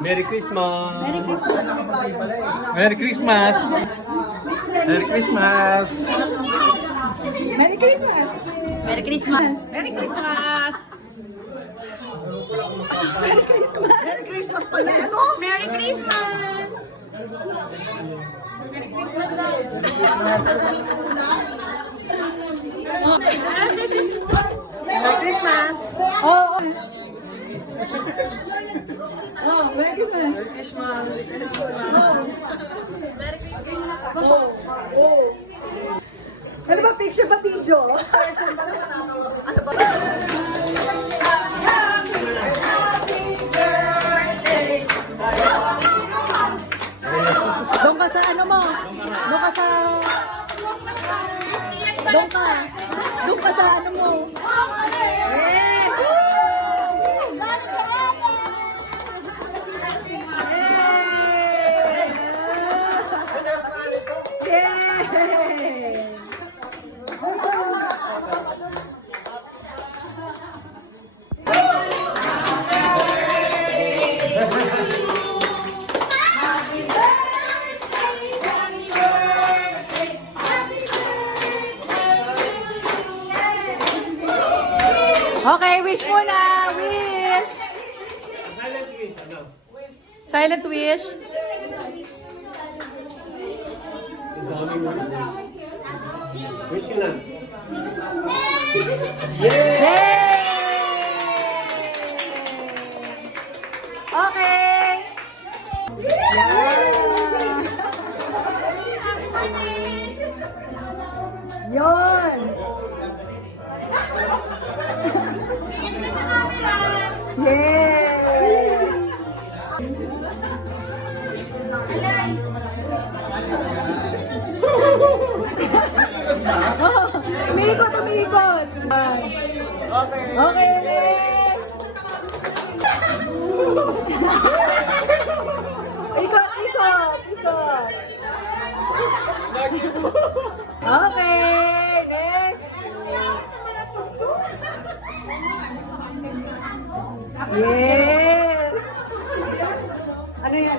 Merry Christmas! Merry Christmas! Merry Christmas! Merry Christmas! Merry Christmas! Merry Christmas! Merry Christmas! Merry Christmas! Merry Christmas pala! Ano? Merry Christmas! Merry Christmas! Oh, oh. Oh, Merry Christmas! Merry Christmas! Oh, oh. Ano ba picture ba video? Ano ba? Doon ka sa ano mo? Doon ka sa... Doon ka. Doon ka sa ano mo? Yes! Yay! Okay, wish muna! Wish! Silent kiss, ano? Silent wish. Wish you lang. Yay! Okay! Yon! Yay! Umikot, umikot! Okay. Okay, next! Ikot, ikot, ikot! Okay, next! Yes! Ano yan?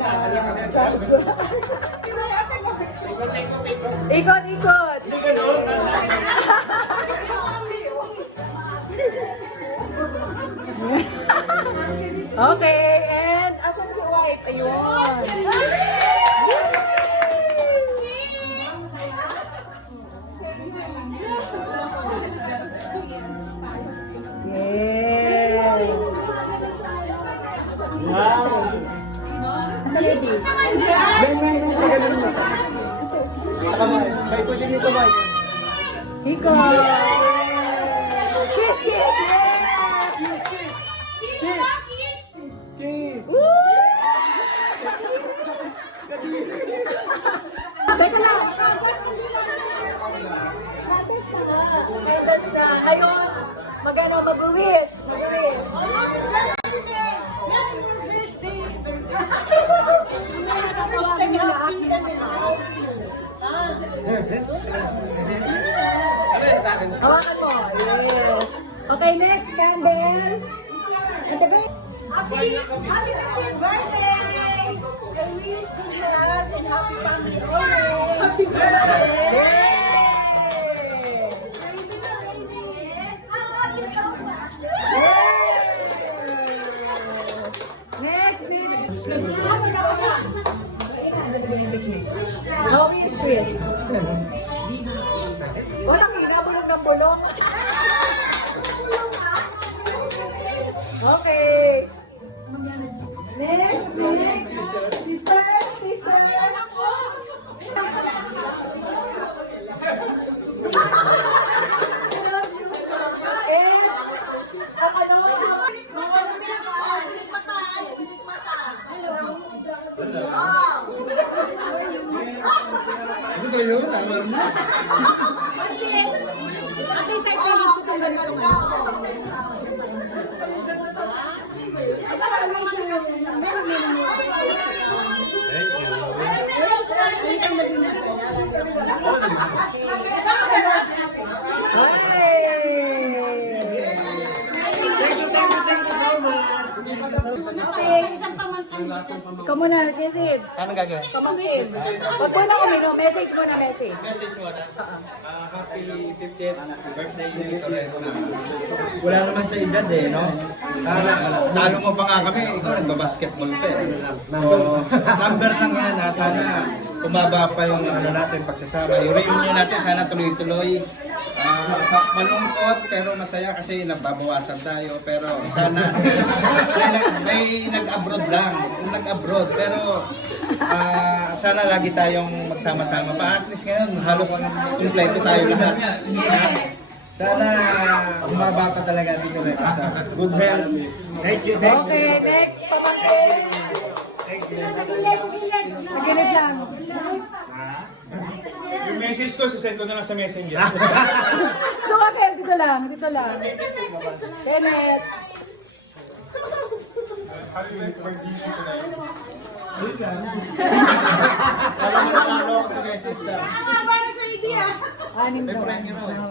Ikot, ikot! Okay, and asan si White? Ayun. Yay! Wow! May kusin dito, Mike. Iko! Kiss, kiss! Yeah! Kiss! Teka lang! Medals na! Ayun! Magano mag-wish! Mag-wish! Hawakan mo! Yes! Okay, next, Campbell! Happy birthday! I wish good health and happy family always! Happy birthday! Next, no wish wish. Wala kaya bulong ng bulong. Okay. Next, next. Sister, sister. Ano ba yun? Alam mo? Thank you so much. Isang pamangkin. Ikaw muna, Kisid. Anong gagawin? Pamangkin. Pag mo na umino, message mo na message. Message mo na. Happy 50th birthday Tito Remo na. Wala naman sa edad eh, no? Talo mo pa nga kami, ikaw nagbabasketball pa eh. So, number lang yan ha. Sana umaba pa yung ano natin pagsasama. Yung reunion natin, sana tuloy-tuloy. Malungkot pero masaya kasi nababawasan tayo. Pero sana may nag-abroad lang. Nag-abroad. Pero sana lagi tayong magsama-sama pa. At least ngayon halos kumpleto tayo lahat. Sana umaba pa talaga dito rin sa good health. Thank you. Okay, next. Pamangkin. Magilid lang. Yung message ko, sasend ko na lang sa messenger. Ito ka, Ken. Dito lang. Dito lang. Kenneth. Alam mo nakalo ako sa message sa Anim may daw. friend nyo rin.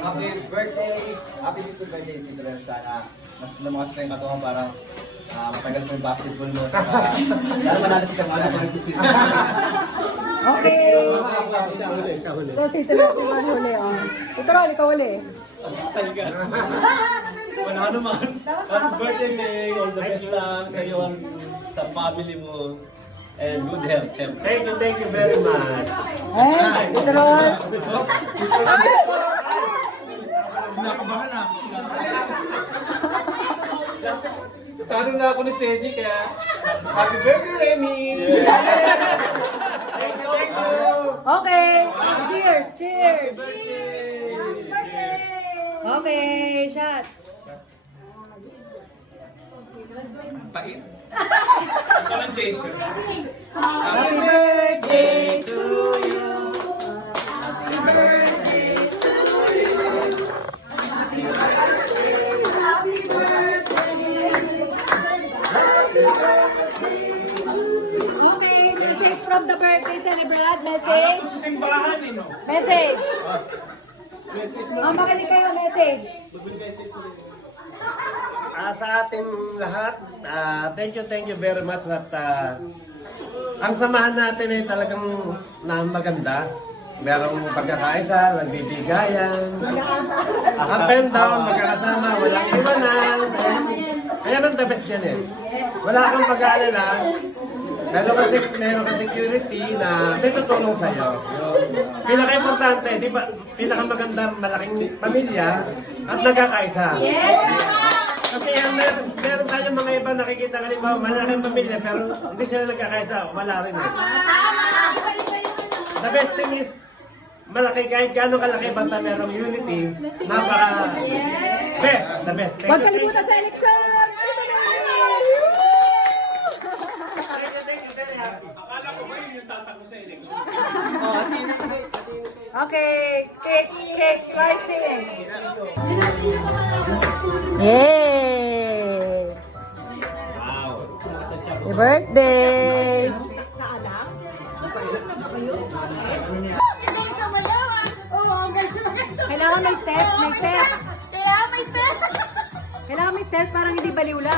Happy birthday! Happy 50th birthday, Tito Remo. Sana mas lumakas pa yung katawan para matagal mo yung basketball mo. Sana manalo si Kamala. Okay. Kasi ito lang naman huli. Ito lang, ikaw huli. Wala naman. Happy birthday, May. All the best lang sa iyo, sa family mo. And good health, siyempre. Thank you very much. Eh, ito lang. Nakabahan ako. Tanong na ako ni Sedi, kaya happy birthday, Remy! Thank you. Okay. Cheers, cheers. Okay, shot. Pait. So lang, Jason. Happy birthday to you. Okay, message from the birthday celebrant. Message. Sa simbahan, eh, no? Message. Makinig kayo, message. Sa ating lahat, thank you very much at ang samahan natin ay talagang maganda. Merong pagkakaisa, nagbibigayan, up and down, magkakasama, walang iwanan. Kaya nang the best yan eh. Wala kang pag-aalala. Meron ka security na may tutulong sa'yo. Pinaka-importante, di ba, pinaka-maganda malaking pamilya at nagkakaisa. Yes! Kasi meron tayong mga iba nakikita nga halimbawa malaking pamilya pero hindi sila nagkakaisa, wala rin eh. The best thing is, malaki kahit gaano kalaki basta merong unity, napaka best, the best. Huwag kalimutan sa election! Akala ko ba yun yung tatakbo sa election? Okay, cake slicing. Yay! Happy birthday! Kailangan may steps, may steps. Kailangan may steps, parang hindi baliw lang.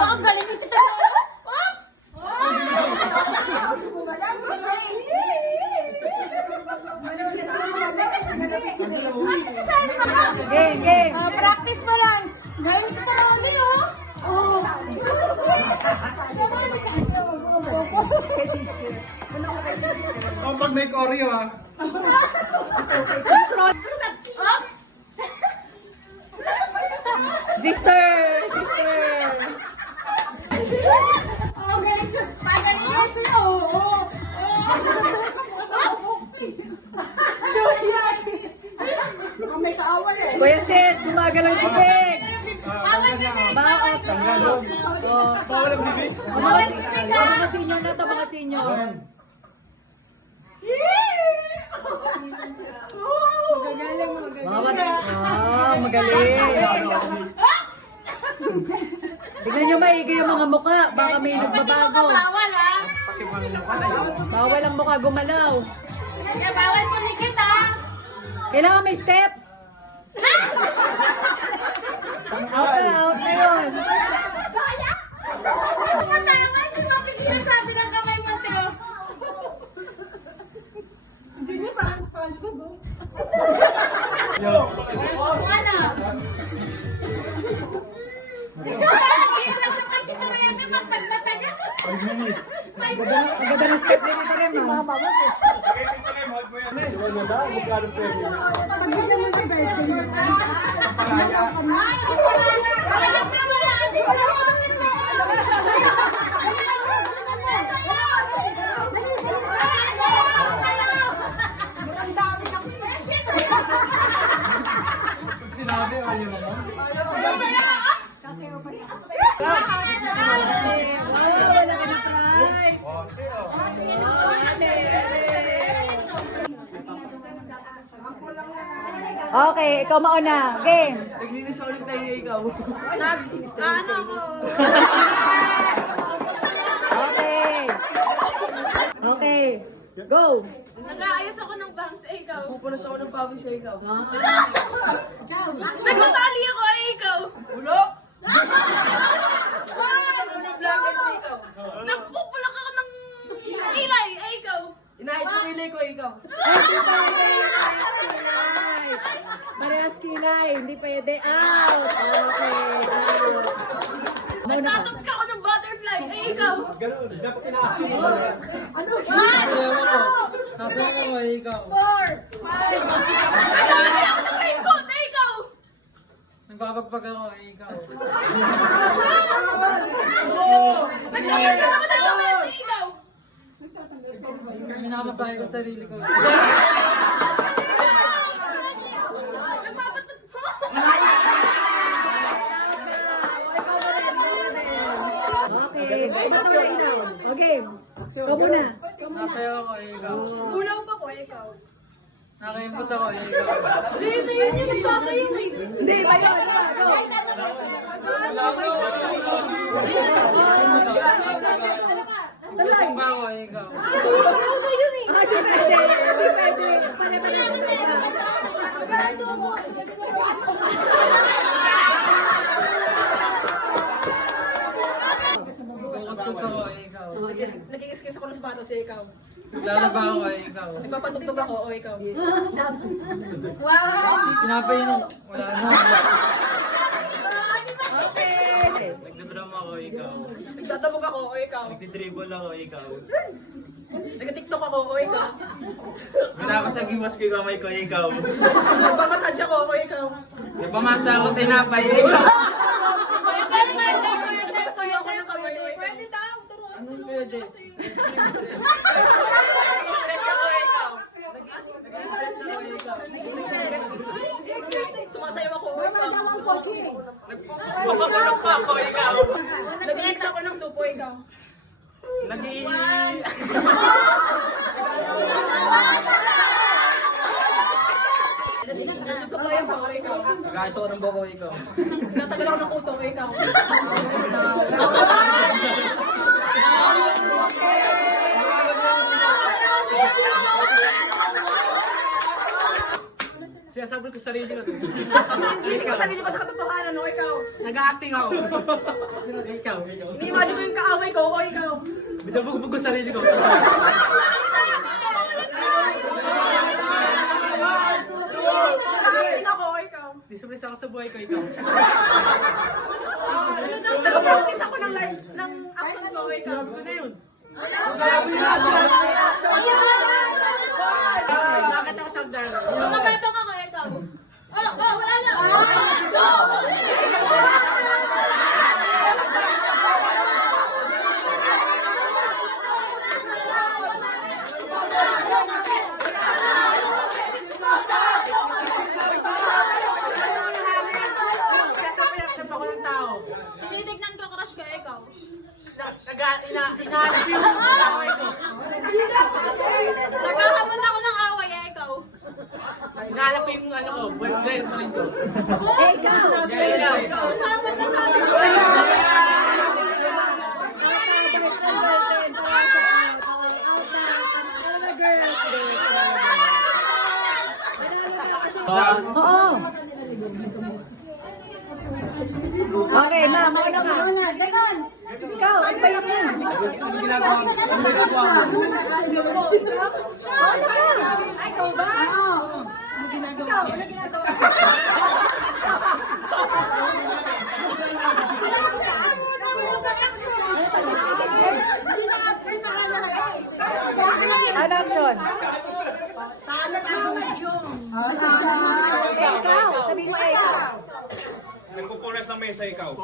Game, game. Practice mo lang. Galing kita lang ulit, oh. Kay sister. Ano ko kay sister? Oh, pag may choreo ha. Oops! Sister! Sister! Okay, so, madali na sila, oo. Oops! May kaawal eh. Kuya Sid, bumagal ang tubig! Bawal bibig! Baot! Oh. Bawal ang bibig. Mga senior na to, mga senior. Magaling. Tignan nyo maigi yung mga mukha. Baka may nagbabago. Bawal ah! Bawal ang mukha gumalaw. Bawal pumikit ah! Kailangan may steps. Out na yun. Tumatangan, di ba pigilan Maganda ng step din ito rin, ma'am. Okay, ikaw mauna. Game. Naglinis ulit tayo ikaw. Ano ako? Okay. Okay. Go. Nag-aayos ako ng bangs, ikaw. Pupunas ako ng pawis sa ikaw. Nagtatali ako, ikaw. Ulo! Ano ng blanket sa ikaw? Nagpupulak ako ng kilay, ikaw. Inahit ko kilay ko ikaw. Parehas kilay. Hindi pwede. Out. Okay. Out. Mauna ka. Nagtatapik ako ng butterfly, ikaw. Ganun, dapat kinakasin mo. Nasa ako ikaw. Nagtatali ako ng raincoat, ikaw. Nagbabagpag ako ikaw. Nagtatali ako ng comment, ikaw. Minamasahe ko sarili ko. Nagpapatot mo. Okay. Ba't mo rin down? Okay. Ikaw muna. Nasayaw ako ikaw. Gulaw pa ko, ikaw. Nakainput ako ikaw. Hindi, yun yung nagsasayaw eh. Hindi, bayo. Go. Mag-exercise. Sasamba ako ikaw. Sumisayaw na yun eh. Ah, di pwede. Di pwede. Pare-pare. Magano mo. Kukuskus ako ikaw. Nag-i-excuse ako ng sapatos, ikaw. Naglalaba ako ikaw. Nagpapatugtog ako, ikaw. Pinapainom. Wala na. Okay. Nagdadrum ako, ikaw. Nagtatabog ako, ikaw. Nagdidribble ako, ikaw. Nag-tiktok ako, ikaw. Nakasagiwas ko yung kamay ko, ikaw. Nagpamassage ako, ikaw. Nagpamasa ako tinapay, ikaw. Tuyo ako ng kamay, ikaw. Pwede daw, turuan mo. Pwede. Sumasayaw ako, ikaw. Papakulong pa ako, ikaw. Nag-ex ako ng supo, ikaw. Nasusuklayan pa ako, ikaw. Nagkayos ako ng buko ikaw. Natagal ako ng utong, ikaw. Sinasabol ko sarili ko. Hindi ko sarili ko sa katotohanan, no, ikaw. Nag-acting ako. Ikaw. Ini-imagine ko yung kaaway ko, o ikaw. Binabugbog ko sarili ko. Nakain ako, o ikaw. Dismiss ako sa buhay ko ikaw. Nag-practice ako ng live, ng actions ko, o ikaw. Sabi ko na yun. Magabang ako, ikaw. Wala na. Sasapayakap ako ng tao. Tinitignan ko, crush ko, ikaw. Inahalap yung away ko. Nagkakamon ako ng away, ikaw. Inahalap yung ano ko, boyfriend ko. Ikaw! Ikaw. Usapan na sabi ko. Oo. Okay, ma'am. Okay na ka. Ikaw, ang payak na. Ano ginagawa ko? Ano ginagawa ko? Ay, ikaw ba? Ikaw, ano ginagawa? action. Ikaw, sabihin mo ikaw. Nagpupunas ng mesa ikaw.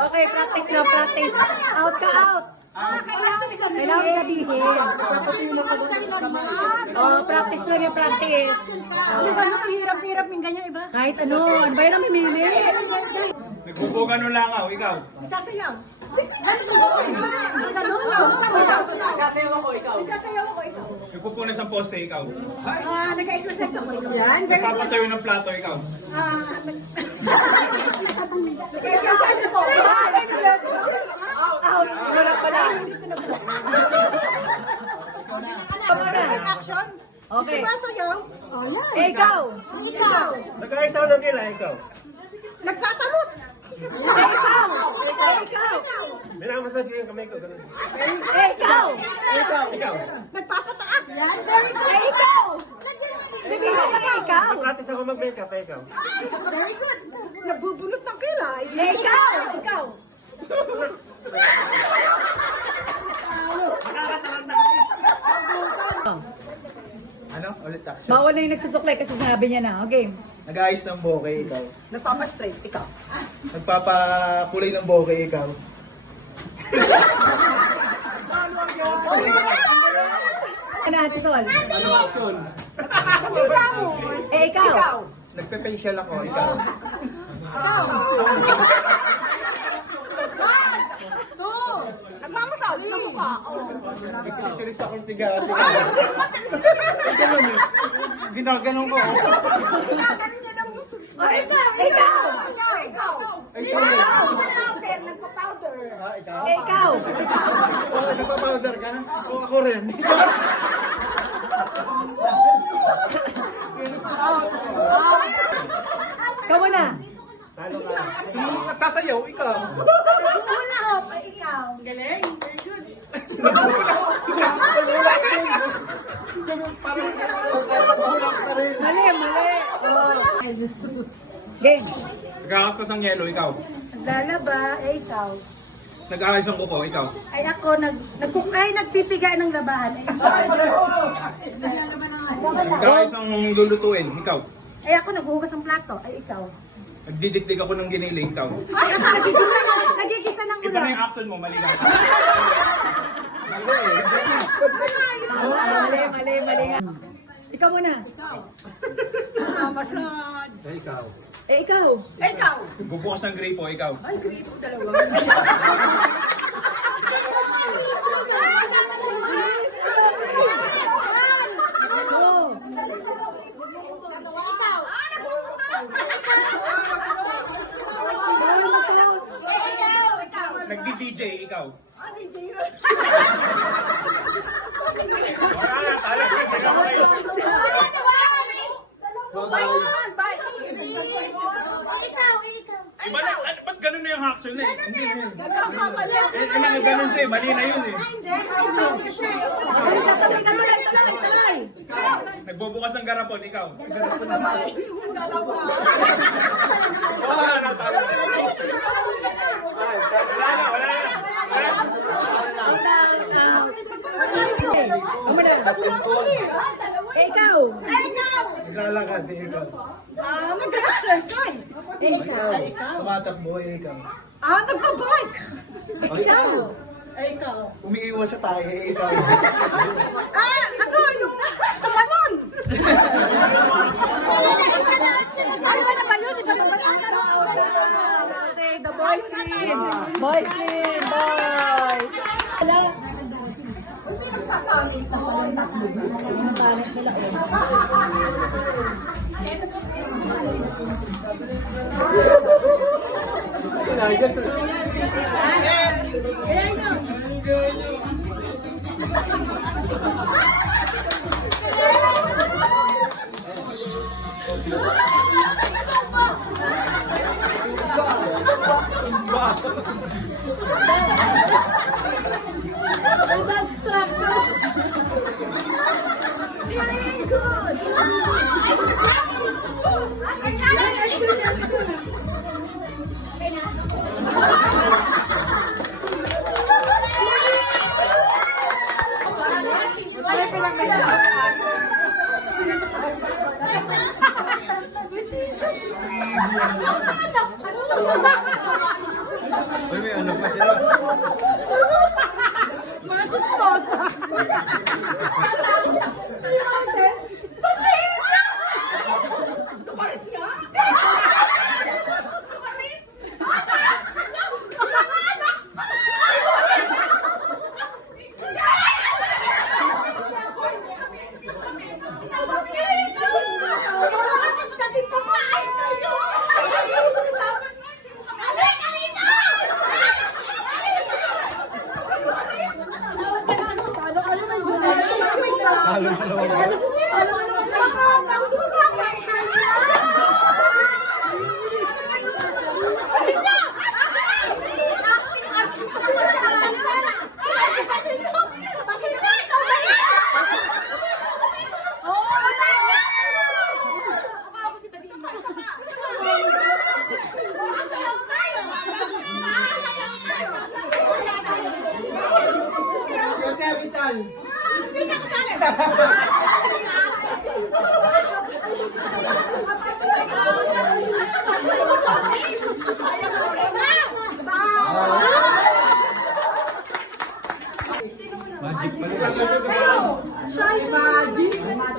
Okay, practice na, practice. Out ka, out. Kailangan sabihin. Oh, practice lang yung practice. Ano ba, hirap-hirap yung ganyan, iba? Kahit ano ba yun ang mimili? Nagpupugan ng langaw, ikaw. Sasayaw. Nagpupunas ng poste, ikaw. Nag-exercise ako. Yan, very good. Nagpapatayo ng plato, ikaw. Nag-exercise ako. Out. Wala pala. Action. Okay. Sayaw. Ikaw. Nag-ayos ako ng kila, ikaw. Nagsasalot. Ikaw. Minamassage ko yung kamay ko. Ganun. Ikaw. Ikaw. Nagpapataas. Very good. Ikaw. Sabihin mo na ikaw. Practice ako mag-makeup, ikaw. Very good. Nabubulot ng kilay. Ikaw. Ano? Ulit action. Bawal na yung nagsusuklay kasi sinabi niya na. Okay. Nag-ayos ng bokeh, ikaw. Nagpapastraight. Ikaw. Nagpapakulay ng bokeh, ikaw. Ano, Ate Sol? Ano action? Eh, ikaw. Nagpe-facial ako, ikaw. Nagmamasage sa mukha. Nagtitiris akong tigas, ikaw. Ginaganon ko. Ikaw. Nagpa-powder. Ah, ikaw? Ikaw. Oh, nagpa-powder ka? Oh, ako rin. Ikaw muna. Nagsasayaw, ikaw. Mali. Oh. Game. Nagkakaskas ng yelo, ikaw. Lalaba, ikaw. Nag-aayos ng kuko, ikaw. Ay ako, nagpipiga ng labahan. Nag-aayos ng lulutuin, ikaw. Ay ako, naghuhugas ng plato. Ay ikaw. Nagdidikdik ako ng giniling, ikaw. Ay ako, nagigisa ng Iba na ulam. yung action mo, mali lang. Mali nga. Ikaw muna. Ikaw. Eh, ikaw. Bubukas ng gripo, ikaw. Oh. Nagdi-DJ, ikaw. Wala na, talagang kayo. Iba na, ba't ganun na yung action na eh? Hindi na yun. Ganun siya eh, mali na yun eh. Tuloy. Nagbubukas ng garapon, ikaw. Wala na, Ikaw muna. Ikaw. Naglalakad, ikaw. Nag-exercise. Tumatakbo, ikaw. Nagpa-bike. Ikaw. Umiiwas sa tayo, ikaw. Ako, yung tumalon. Ano ba naman yun? Iba naman yun. Okay, the boys win. Boys win. Boys. Wala. Very good. Uy, may ano pa sila. Mga chismosa. Talo sa loob. Magic pala.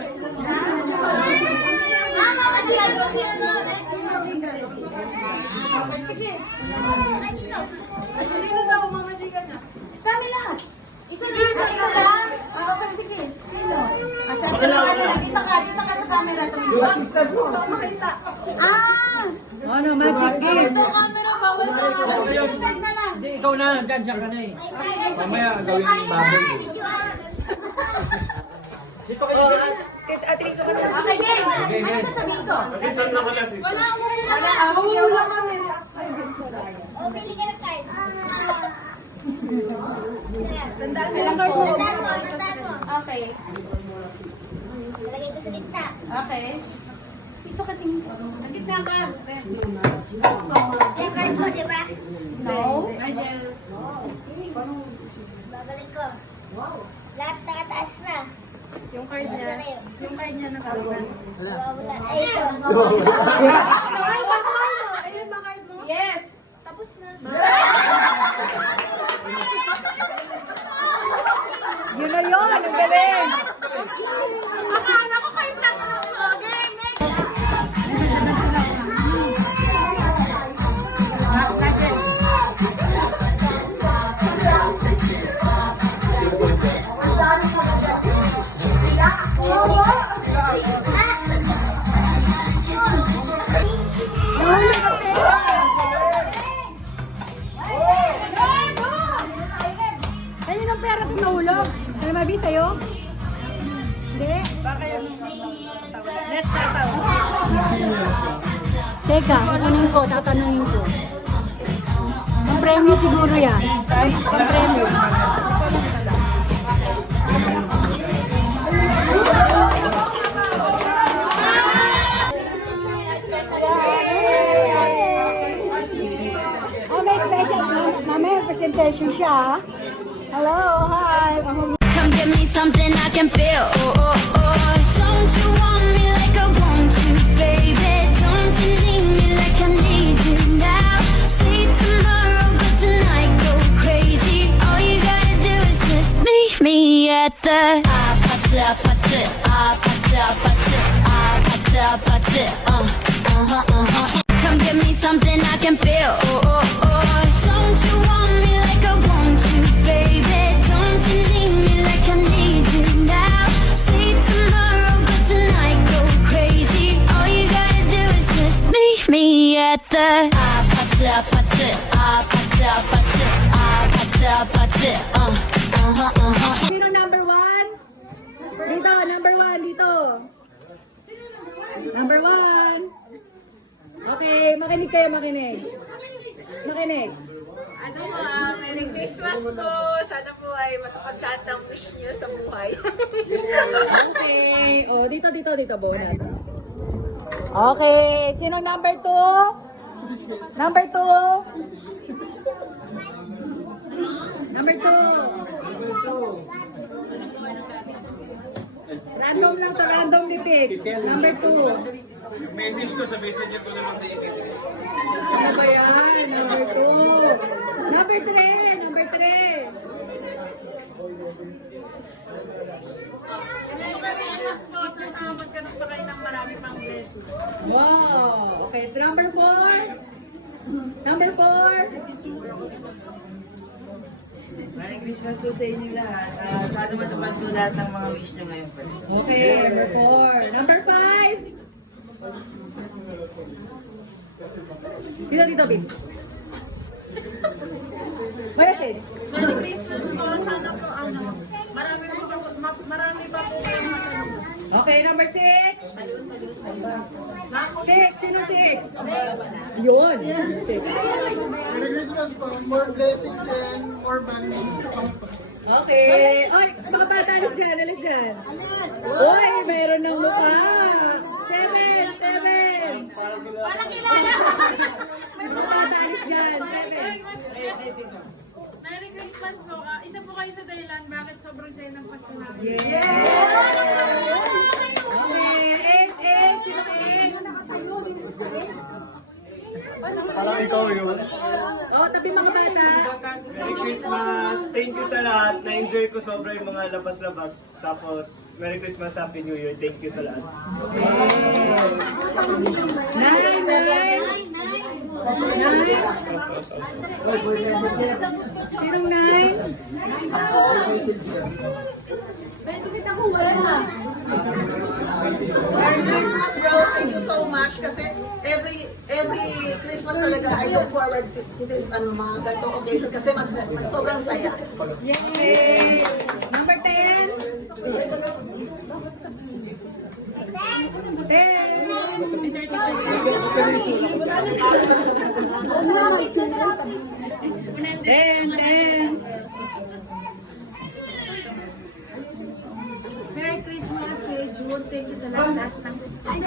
Sino daw, Mama Jiga na? Kami lahat. Isa lang? Okay, sige. Sino? Asa ka na? Dito ka sa camera. Makita. Ano, magic game. Ito, camera, bawal ka. Isa na lang. Hindi, ikaw na. Diyan ka na eh. Mamaya gawin yung baboy. Dito kayo. Okay, game. Ano sasabihin ko? Wala ako. Wala ako. Wala kami. O, bili ka ng card. Tandaan mo lang po. Tandaan mo. Okay. Lagay ko sa gitna. Okay. Dito ka tingin. Gitna ka. Yung card mo, di ba? No. Babalik ko. Lahat nakataas na. Yung card niya. Yung card niya nakawala. Wala. Ay, ito. Ayun ba card mo? Yes. Tapos na. Yun na yun, ang galing. Akala ko kayo tatlo. Okay, next. Ayun ang pera kung nahulog. May mabi sa'yo? Hindi? Baka yung net sa asawa. Teka, tatanungin ko. Ang premyo siguro yan. Ang premyo. Oh, may special. Mamaya presentation siya. Hello, hi. Come give me something I can feel. Oh, oh, oh. Don't you want me like I want you, baby? Don't you need me like I need you now? Say tomorrow, but tonight go crazy. All you gotta do is just meet me at the Come give me something I can feel. Oh, oh, oh. Don't you want me like I want you, baby? Don't you need me like I need you now? Say tomorrow, but tonight go crazy. All you gotta do is just meet me at the Sino number one? Dito, number one, dito. Number one. Okay, makinig kayo, makinig. Makinig. Ano Merry Christmas po. Sana po ay matupad lahat ng wish niyo sa buhay. Okay. Oh, dito, buo natin. Okay, sino number two? Number two? Number two. Random lang to, random pick. Number two. Message ko sa messenger ko naman din. Ano ba yan? Number two. Christmas po sa inyo lahat. Sana matupad po lahat ng mga wish nyo ngayong Christmas. Okay, number 4. Number 5. Dito, Bin. Wala Sid. Merry Christmas po. Sana po marami pa po kayo matanong. Okay, number 6. 6. Sino 6? Yun. 6. Merry Christmas po. More blessings and more bondings to come. Okay. Oy, mga bata, alis dyan. Uy, meron ng mukha. 7. Parang kilala! Mga bata, alis dyan. 7. Merry Christmas po. Isa po kayo sa dahilan bakit sobrang saya ng Pasko namin. Okay, 8. Sino 8? Parang ikaw yun. Oh, tabi mga bata. Merry Christmas! Thank you sa lahat. Na-enjoy ko sobra yung mga labas-labas. Tapos, Merry Christmas, Happy New Year. Thank you sa lahat. 9. Sinong 9? Merry Christmas, bro. Thank you so much. Kasi every Christmas talaga, I look forward to this mga ganitong occasion kasi mas sobrang saya. Yay! Number 10. 10. Merry Christmas kay June. Thank you sa lahat ng... Ay,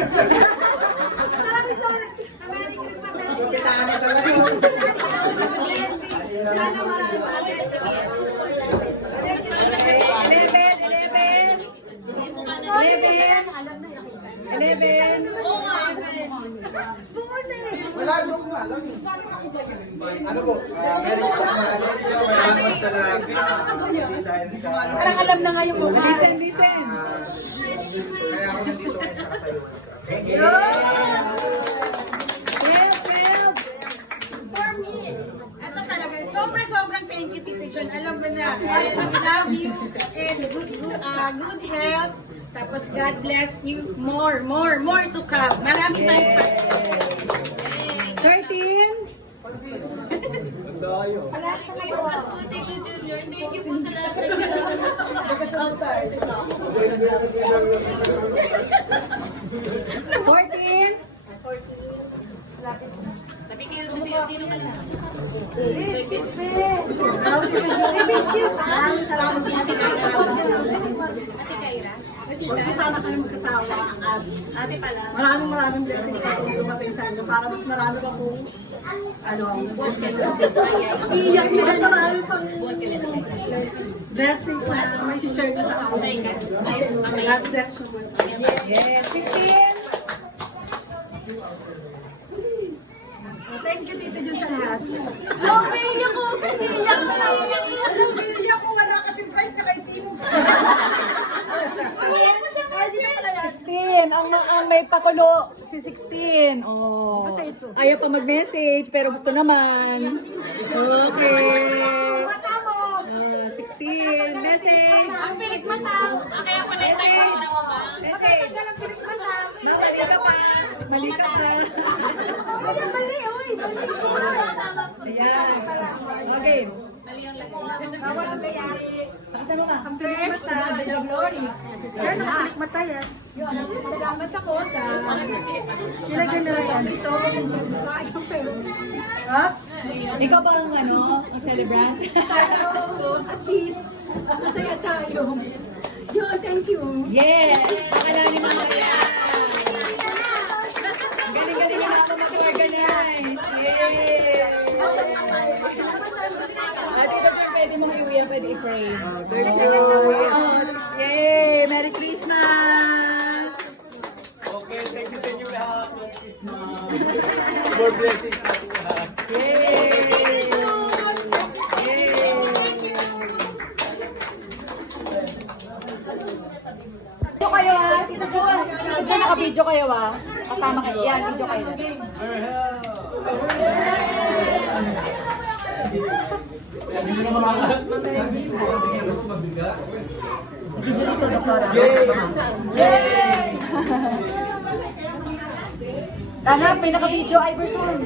sorry. Merry Christmas sa inyo. Thank you sa lahat ng blessing. Sana marami pa blessing. Thank you. 11. Wala, joke na. Ano po? Merry Christmas. Salamat sa lahat. Dahil sa... Parang alam na nga yung mukha. Listen. Kaya ako nandito ngayon sa Katayuan. Thank you. 12. For me, ito talaga, sobrang thank you, Tito John. Alam mo na, and we love you, and good health. Tapos God bless you. More to come. Marami pa yung Pasko. 13. Merry Christmas po, Tito Junior. Thank you po sa lahat ng Sana kami magkasawa. Maraming blessing pa kung dumating sa inyo para mas marami pa po iyak na mas marami pang blessings na may share ko sa ako. God bless you. Yes, 15. Thank you, Tito Jun, sa lahat. Piniyak ko. Wala kasing price na kay Timo. 16. Ang may pakulo, si 16. Oh. Ayaw pa mag-message, pero gusto naman. Okay. 16. Message. Ang pilik mata. Kaya pala yung tayo. Magkatagal ang pilik mata. Mali ka pa. Mali ka pa. Ay, mali, oy. Mali ko. Ayan. Okay. Bawal ang kaya. Pakasama ka. Ang pilik mata. Glory. Yan, ang pilik mata yan. Salamat ako sa Nilagyan na rin yan. Oops. Ikaw ba ang ang celebrant? At least, masaya tayo. Yun, thank you. Yes! Pakalanin mo na yan. Galing-galing na ako mag-organize. Yay! At ito pa pwede mong iuwi yan, pwede i-frame. Yay! Merry Christmas! Okay, thank you sa inyo lahat. Merry Christmas. More blessings sa ating lahat. Yay! Video kayo ha, Tito Jun. Tito Jun, naka-video kayo ha. Kasama kayo. Yan, video kayo. Ano, pinaka-video, Iverson.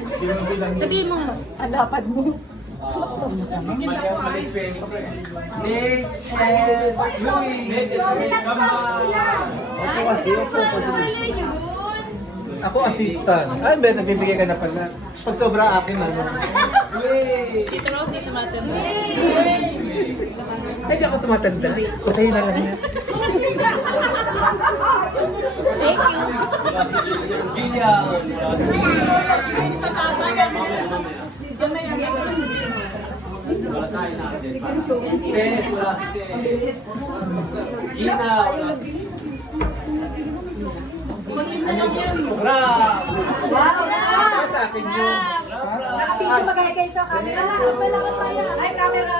Sabihin mo, ang lapad mo. Nick and Louie. Ako assistant. Ay, ba, nagbibigay ka na pala. Pag sobra akin, ano? Dito Rose, dito matanda. Ay, di ako tumatanda. Kusayin na lang yan. Wala si Gillian. Wala si wala sa akin natin. Ses, wala si Ses. Gina, wala si Rap! Wow! Sa akin yun. Nakapicture ba kayo sa camera? Ay, camera!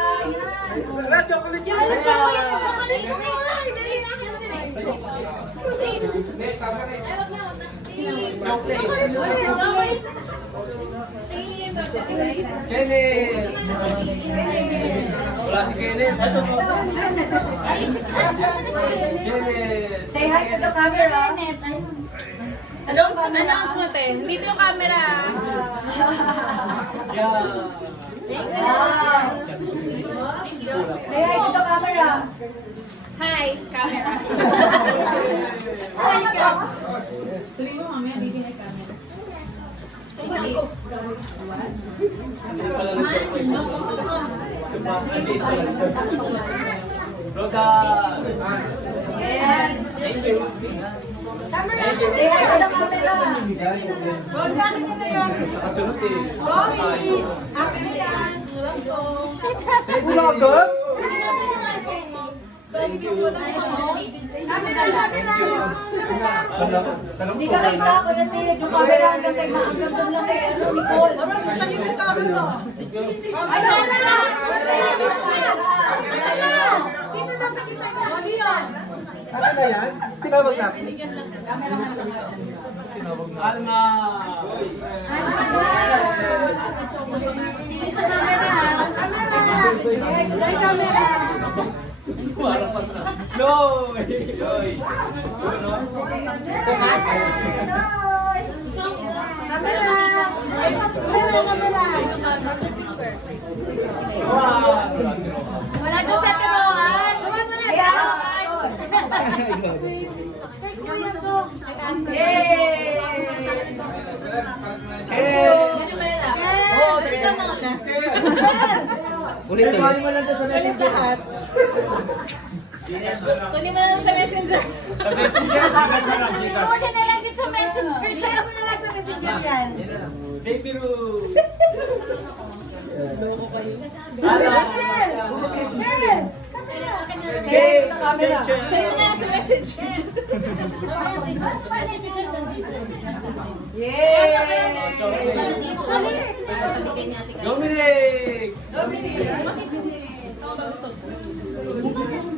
Rap, chocolate yun. Ay, chocolate! Chocolate ko mo! Dali lang! Chocolate ko chocolate! Kenneth. Wala si Kenneth. Kenneth. Say hi to the camera. Announce mo, te. Dito yung camera. Say hi to the camera. Hi, camera. Hi, ka. Roda! Yes. Say hi to the camera. Kasunod eh. Bulagot? Hindi ka kita ako na si yung camera hanggang kay hanggang doon lang kay Nicole. Ay, Dito daw sa kita ka. Diyan. Ano na yan? Tinawag natin. Alma! Ay, camera. Loy! Loy! Kamera! Kamera! Wala doon sa tinuan. Ayan. Kay kuya to. Yay! Galimela. Oh, dito na una. Ulit mo lang to sa messenger. Lahat. Kunin mo na lang sa messenger. Sa messenger, hindi ka siya nakita. Kunin na lang din sa messenger. Sa'yo mo na lang sa messenger yan. Baby Ru! Camera. Sa'yo mo na lang sa messenger. Yay! Dominic!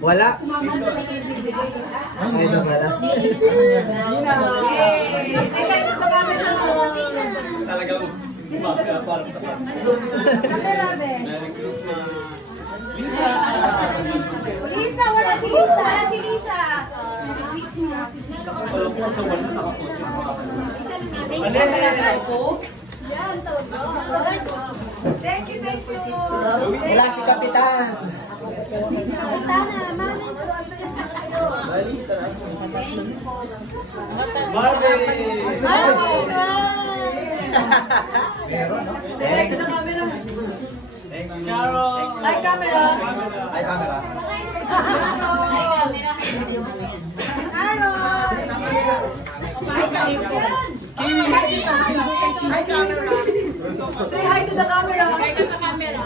Wala. Ay, wala. Yay! Say hi to the camera. Talagang mafia para sa kanya. Kamera, be. Merry Christmas! Lisa, wala si Lisa. Wala si Lisa. Wala po ito, wala nakapost yung mga Thank you, thank you. Wala si Kapitan. Barbie! Say hi to the camera. Carol! Hi, camera. Ay, camera. Say hi to the camera. Kaya ka sa camera.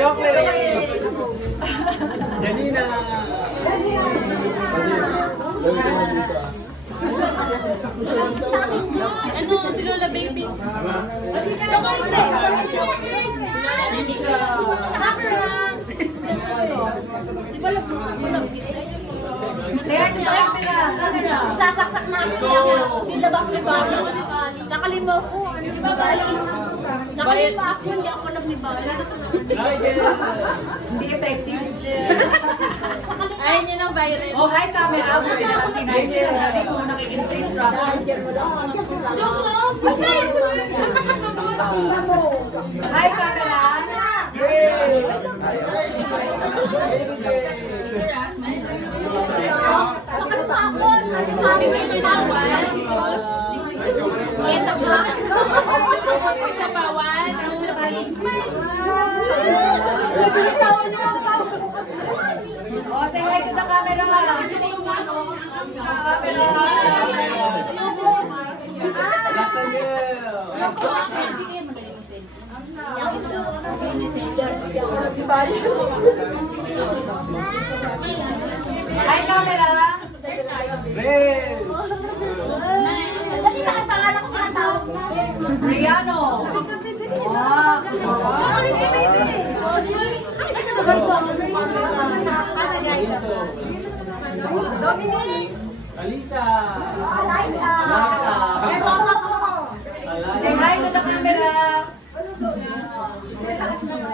Chocolate! Janina! Ano, si Lola Baby. Di ba lang Say hi to the camera. Camera. sasaksak namin yan. Di ba ba? Sakali mo ako, ano ba bali? Sakali mo ako, hindi ako nagbibali. Hindi effective. Ayun yun ang viral. Oh, hi camera. Pwede na kasi Nigel. Sabi ko nakikinig sa instruction. Hi camera. Bakit pa ako? Ito po. Isa bawan. Isa bawan. Oh, say hi to sa camera. Hi, camera. Dali na ang pangalan ko na tawag na. Riano. Wow. Dominic! Alisa! Liza! Eh, mama ko! Say hi to the camera.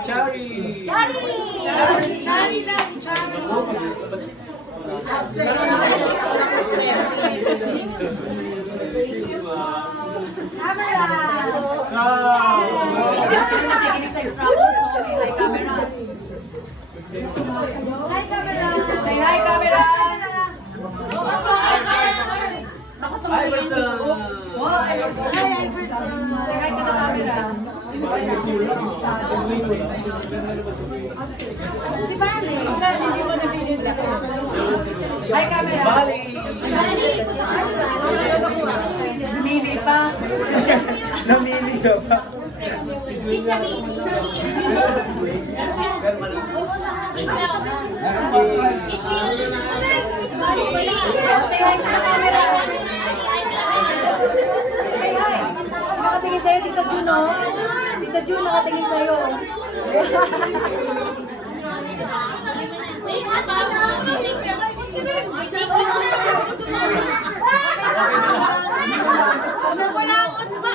Chari! Chari na, si Chari. Camera! Nakikinig sa instructions. So, hi, camera. Hi, camera! Say hi, camera. Hi, Person! Hi, Iverson! Say hi to the camera. Si Bali! Hindi mo nabili si Bali. Hi, camera. Bali! Lumili pa. Namili ka ba? Say hi to the camera. Say hi. Nakatingin sa'yo, Tita Juno. Tita Juno, nakatingin sa'yo. Nagulawot ba?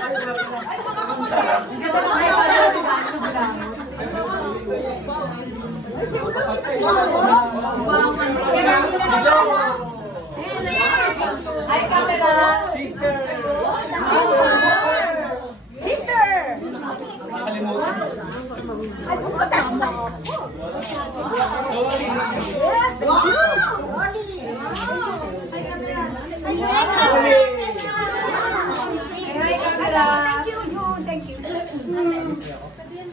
Ay, baka kapatid. Ganda mo kayo pala. Hi, camera. Sister! Sister! Nakalimutan. Ay, pumunta. Sorry! Yes! Wow! Ay, camera. Ay, camera. Hi, camera. Thank you, June. Thank you.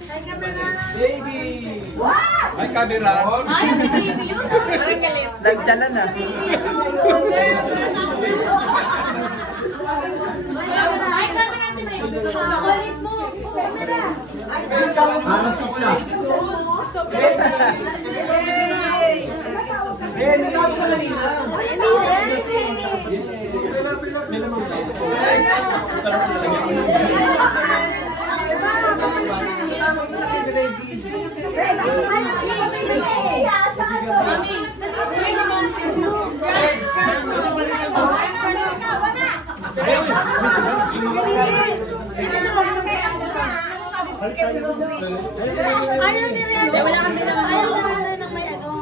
Hi, camera. Baby! Wow! Ay, camera. Ay, ang baby yun. Ang galit. Nagtsalan na. Hi, camera, Ate May. Chocolate mo. Camera. Ay, camera. Ayaw ni Ren. Ayaw ni Ren ng may ano.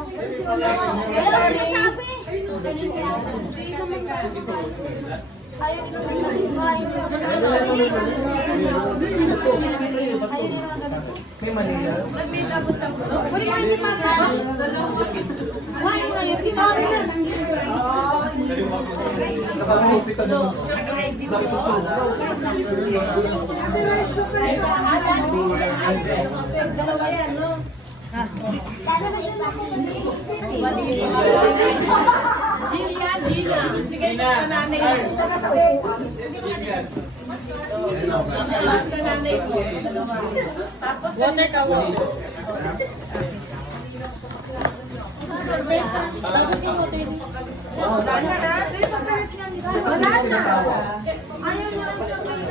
Water towel. Wala na. Wala na. Ayaw niya lang sa may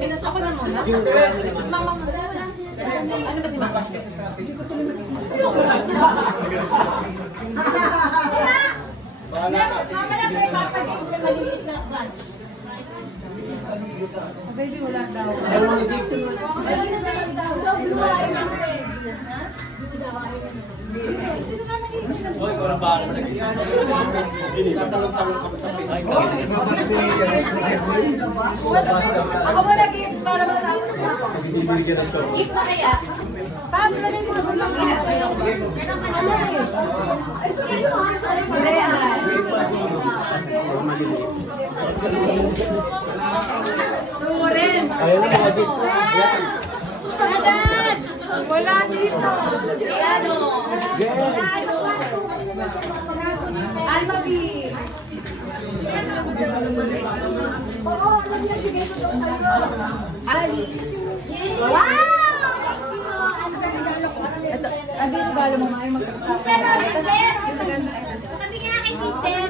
Sinasa ko na muna. Mama mo. Ano ba si Mama? Mamaya kayo papagay sa maliit na branch. Baby, wala daw. Hoy, ikaw na bahala sa akin. Tatalong-talong ka sa pinay. Ako muna games para matapos na ako. Gift na kaya? Pablo, lagay mo sa mga. Turen! Ayun na mga gift. Dadan! Wala dito! Piano! Almabi! Oo, nagbibigay ko ito sa'yo. Ali! Wow! Ito, ano yung regalo mo, Maya? Sister! Sister! Kami nga kay sister!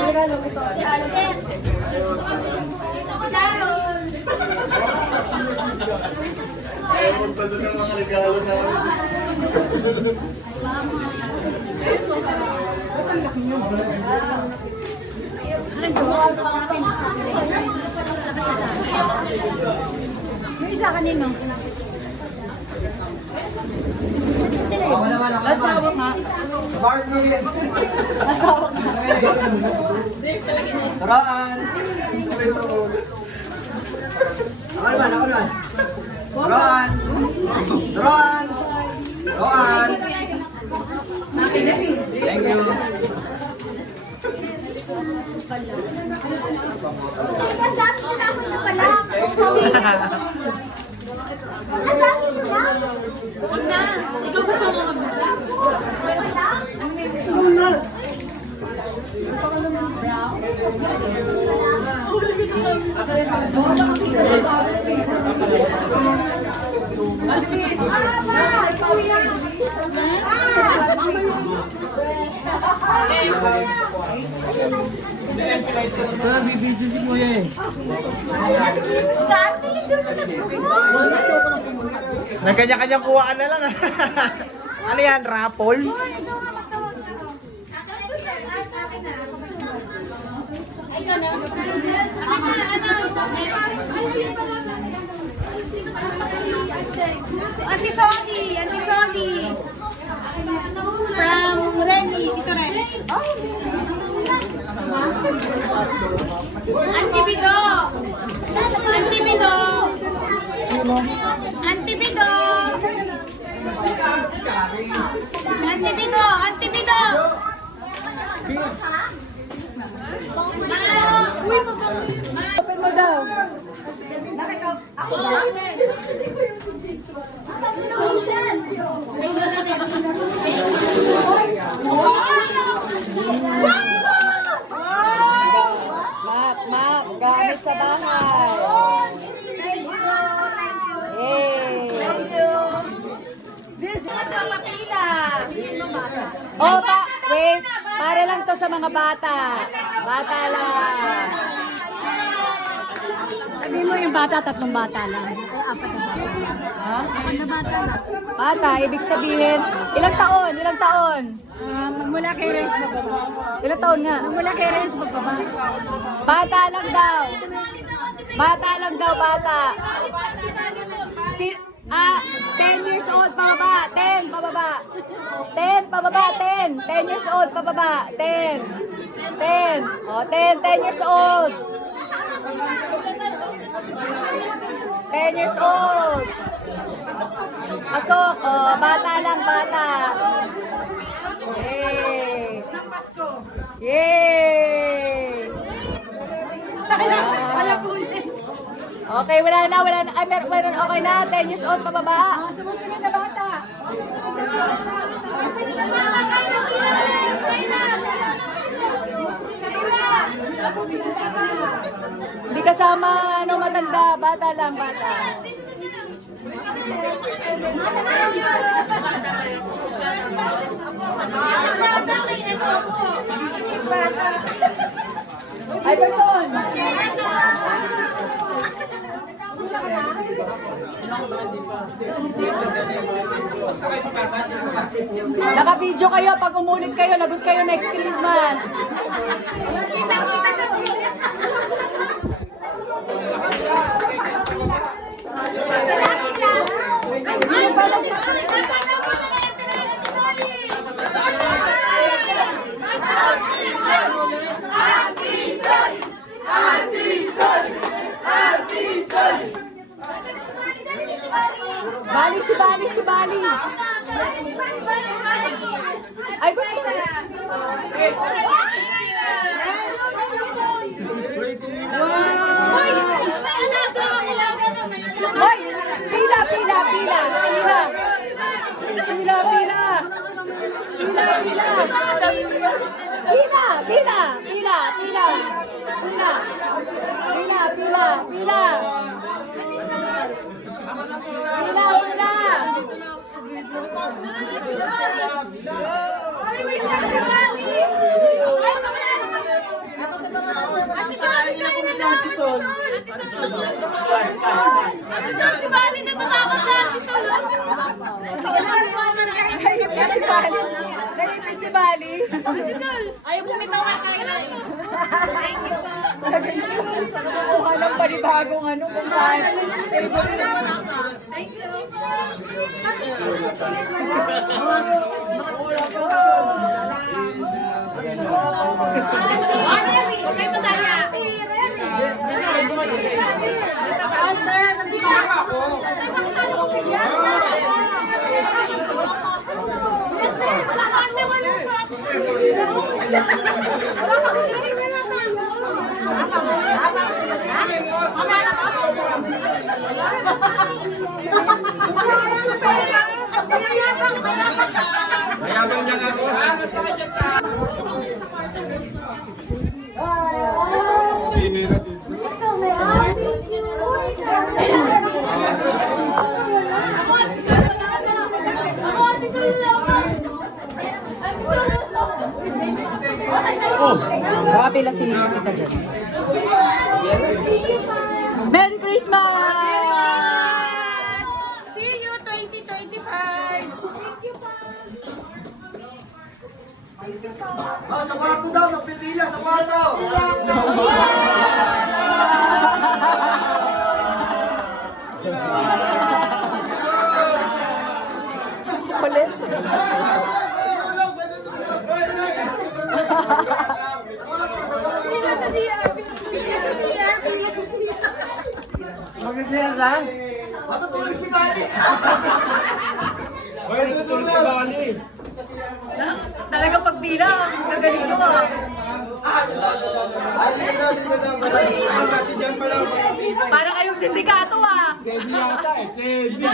Regalo mo ito. Sister! Ito ko Sharon! Ayaw mo pa doon ang mga regalo na. Yung isa kanino? Mas pabok nga. Mas hawak na. Taraan! Ako naman. Taraan! Taraan! Taraan! Thank you. Ang dami ko na ako siya pala. Ang dami ko na. Huwag na. Ikaw gusto mo magbasa. Nagkanya-kanyang kuhaan na lang. Ano yan, rapol? Ito nga, magtawag na. Ikaw na. Auntie Sony! Auntie Sony! From Remy. Dito Remy. Auntie Bido! Auntie Bido! Auntie Bido! Auntie Bido! Auntie Bido! Uy, Open mo daw. ako ba? Map, gamit sa bahay. Thank you. Thank you. Yay! Thank you. This is Makila. Oh, wait. Para lang to sa mga bata. Bata lang. Sabihin mo yung bata, 3 bata lang. O 4 na bata. Ha? 4 na bata lang. Bata, ibig sabihin, ilang taon? Ilang taon? Magmula kay Reyes magbaba. Ilang taon nga? Magmula kay Reyes magbaba. Bata lang daw. Bata lang daw, bata. 10 years old pababa. 10 pababa. 10 pababa, 10. 10 years old pababa. 10. 10. O, 10 years old. 10 years old. Pasok. O, bata lang, bata. Yay. Yay. Okay, wala na. Ay, meron, okay na. 10 years old pababa. Sumusunod na bata. Hindi kasama, matanda. Bata lang, bata. Ay, person! Naka-video kayo. Pag umulit kayo, lagot kayo next Christmas. Pila! Pila, una! Ay, wait lang si Bali! Ay, mamaya naman! Ate Sol, si Bali natatakot na Ate Sol! Nahihipit si Bali! Nahihipit si Bali! Ate Sol! Ayaw bumitaw ka kaya! Thank you po! Nakuha ng panibagong ano kung saan. Thank you! Huwag kayo madaya! Mayabang niya ako. Baka pila si Tita dyan. Merry Christmas! See you 2025! Sa kwarto daw, magpipila sa kwarto. Kulit. Pila sa CR! Pila sa CR! Pila sa CR! Mag-share lang. Matutulog si Bali. Hoy, natutulog si Bali. Talagang pagpila, gagalito ah. Si Jan pala. Para kayong sindikato ah. Kedi yata eh. Kedi.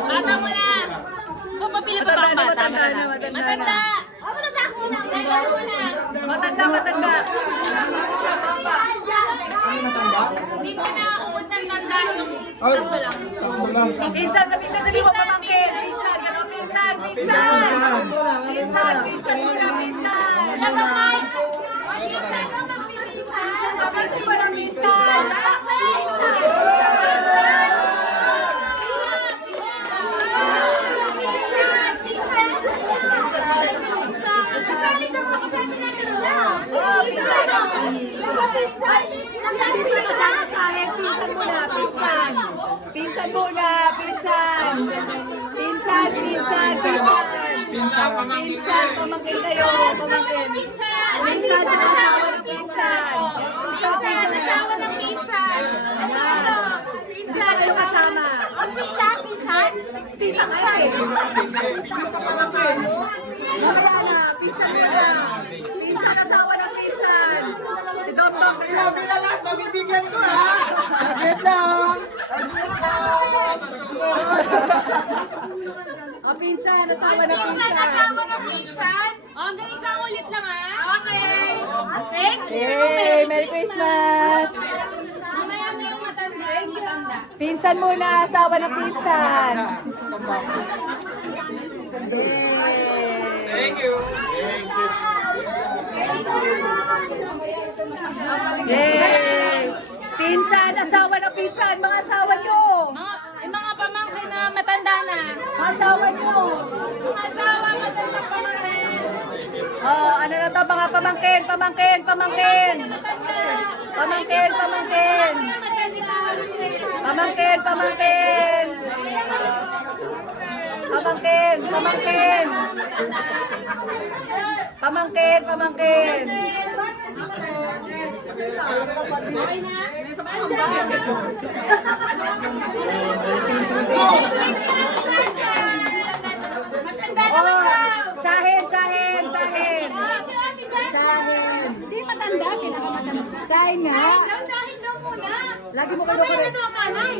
Bata mo na! Pumapili pa ba ang bata? Matanda. Matanda! Oh, matanda ako muna! Matanda muna! Matanda. Hindi mo na ako matanda yung isang pa lang. Pinsan, sabi mo pamangkin. Pinsan, gano'n, pinsan. Pinsan muna, pinsan. Napakay! Pinsan ka magpipinsan! Papansin mo lang, pinsan. Pinsan muna, pinsan. Pinsan, pamangkin kayo, pamangkin. Pinsan, asawa ng pinsan. Asawa ng pinsan! Ano ito? Pinsan, kayo kasama. Pinsan? Pinsan kayo eh. Pinsan, asawa ng pinsan. Si Dom Dom, Bila lahat, pabibigyan ko ha. Saglit lang. ang pinsan, asawa ng Pinsan, pinsan. asawa ng pinsan? Hanggang isang ulit lang ha. Okay! Thank you! Yay! Merry Christmas! Mamaya na yung matanda. Yung matanda. Pinsan muna, asawa ng pinsan. Thank you. Yay! Pinsan, asawa ng pinsan, mga asawa nyo. Yung mga pamangkin na matanda na. Mga asawa nyo. Mga asawa, matanda pamangkin. Oh, ano na to, mga pamangkin. Pamangkin. Pamangkin. Pamangkin. Pamangkin. Pamangkin. Pamangkin. Okay na? Oh, tsahin. Hindi matanda, pinakamatanda. Tsahin nga. Tsahin daw muna. Lagi mo kayo Mamaya na daw, nanay.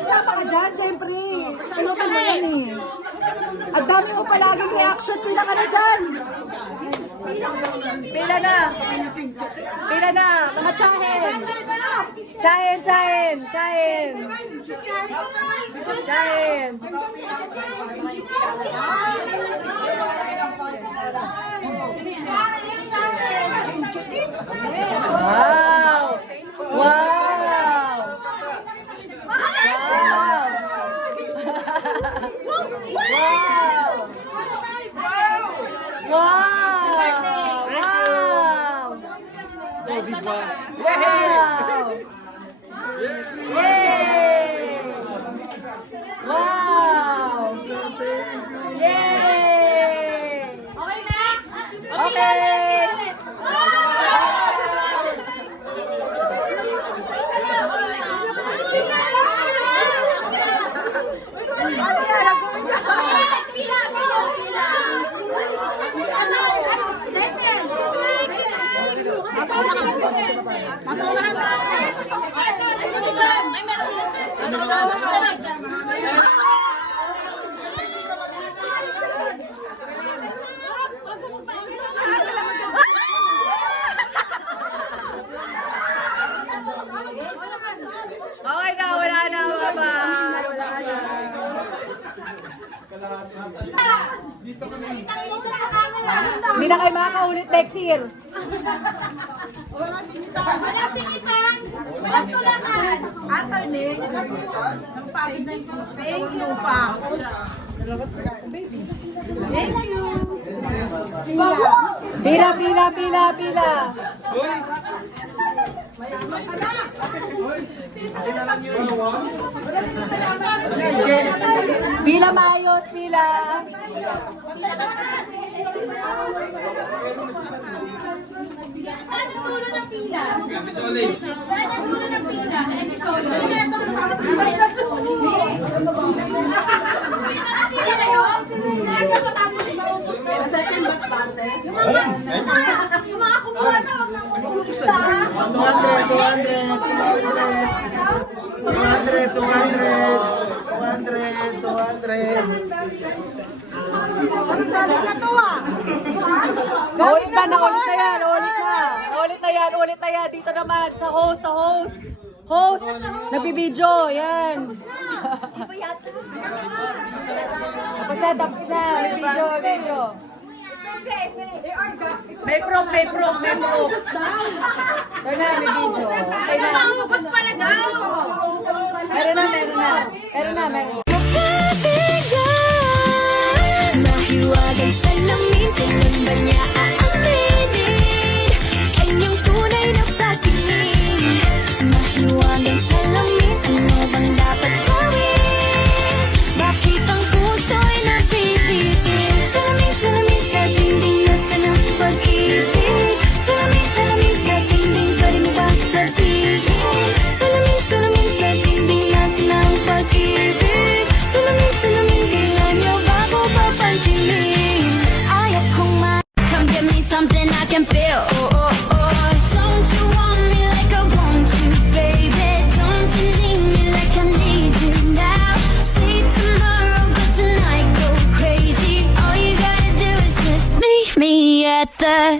Isa pa ka dyan, syempre. Ano ka naman eh. Ang dami mo palaging reaction, pila ka na dyan. Pila na. Pila na. Mga tsahin. Tsahin, tsahin, tsahin. Tsahin. Wow! Wow! Wow! Wow! Wow! Wow! Yay! Wow! Yay! Okay na? Okay! Okay na, wala na, bye-bye. Wala na. Hindi na kayo makakaulit next year. Wala singitan. Walang tulangan. Attorney. Ang pagod na yung thank you pa. Thank you. Pila, pila, pila, pila. Pila maayos, pila. Saan ang dulo ng pila? Saan ang dulo ng pila? Pila kayo? Second batch bante? Yung mga kumuha na, wag nang umusta. 200. Sana na to ah. Ulit na, ulit na yan, ulit na. Ulit na yan, ulit na yan. Dito naman, sa host, sa host. Host, nagbibideo, yan. Tapos na, tapos na. May video, video. May proof, may proof, may proof. Ito na, may video. Okay na. Maubos pala daw. Meron na, meron na. Meron na, meron na. Mahiwagang salamin, kailan ba niya aaminin? Kanyang tunay na patingin. Mahiwagang salamin, ano bang dapat gawin? Bakit ang puso'y nabibitin? Salamin, salamin sa dingding, nasa ng pag-ibig. Salamin, salamin sa dingding, pwede mo ba sabihin? Salamin, salamin sa dingding, nasa ng pag-ibig. Salamin, salamin, kailan niyo bago papansinin? Ayaw kong come give me something I can feel. Oh, oh, oh. Don't you want me like I want you, baby? Don't you need me like I need you now? Say tomorrow, but tonight go crazy. All you gotta do is just meet me at the